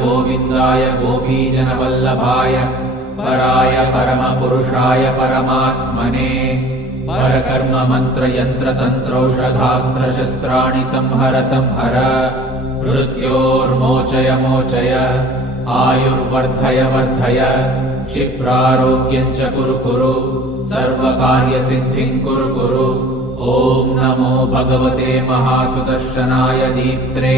गोविन्दाय गोपीजनवल्लभाय पराय परमपुरुषाय परमात्मने परकर्म मंत्र यंत्र तंत्रौषधास्त्र शस्त्राणि संहर संहर मृत्योर्मोचय मोचय आयुर्वर्धय वर्धय क्षिप्रारोग्यं च कुरु कुरु सर्वकार्यसिद्धिं कुरु कुरु। ॐ नमो भगवते महासुदर्शनाय दीप्त्रे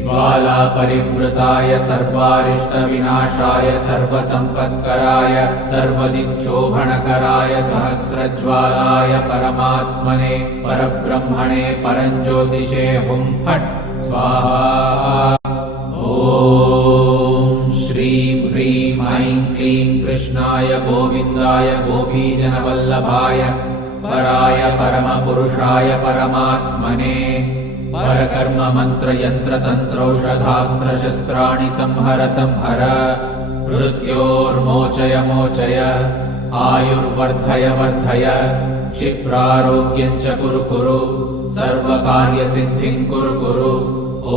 ज्वालापरिवृताय सर्वारिष्टविनाशाय सर्वसम्पत्कराय सर्वदिक्शोभनकराय सहस्रज्वालाय परमात्मने परब्रह्मणे परञ्ज्योतिषे हुं फट् स्वाहा। ॐ श्रीं ह्रीं ऐं क्लीं कृष्णाय गोविन्दाय गोपीजनवल्लभाय पराय परमपुरुषाय परमात्मने परकर्म मंत्र यंत्र तंत्रौषधास्त्र शस्त्राणि संहर संहर मृत्योर्मोचय मोचय आयुर्वर्धय वर्धय क्षिप्रारोग्यं च कुरु कुरु सर्वकार्यसिद्धिं कुरु कुरु।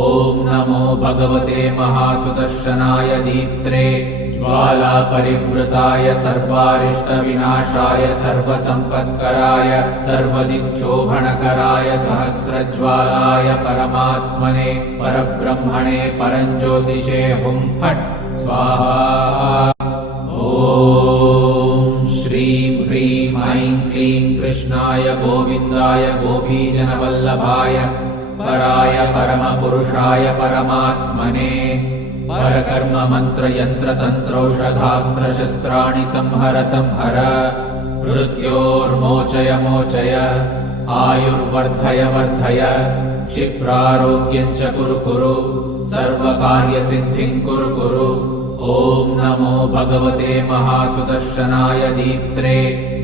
ॐ नमो भगवते महासुदर्शनाय दीप्त्रे ज्वालापरिवृताय सर्वारिष्टविनाशाय सर्वसम्पत्कराय सर्वदिक्शोभनकराय सहस्रज्वालाय परमात्मने परब्रह्मणे परञ्ज्योतिषे हुं फट् स्वाहा। ॐ श्रीं ह्रीं ऐं क्लीं कृष्णाय गोविन्दाय गोपीजनवल्लभाय पराय परमपुरुषाय परमात्मने परकर्म मंत्र यंत्र तंत्रौषधास्त्र शस्त्राणि संहर संहर मृत्योर्मोचय मोचय आयुर्वर्धय वर्धय क्षिप्रारोग्यं च कुरु कुरु सर्वकार्यसिद्धिं कुरु कुरु। ॐ नमो भगवते महासुदर्शनाय दीप्त्रे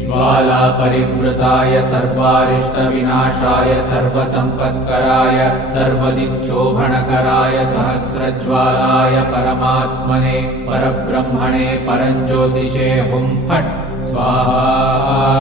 ज्वालापरिवृताय सर्वारिष्टविनाशाय सर्वसम्पत्कराय सर्वदिक्शोभनकराय सहस्रज्वालाय परमात्मने परब्रह्मणे परञ्ज्योतिषे हुं फट् स्वाहा।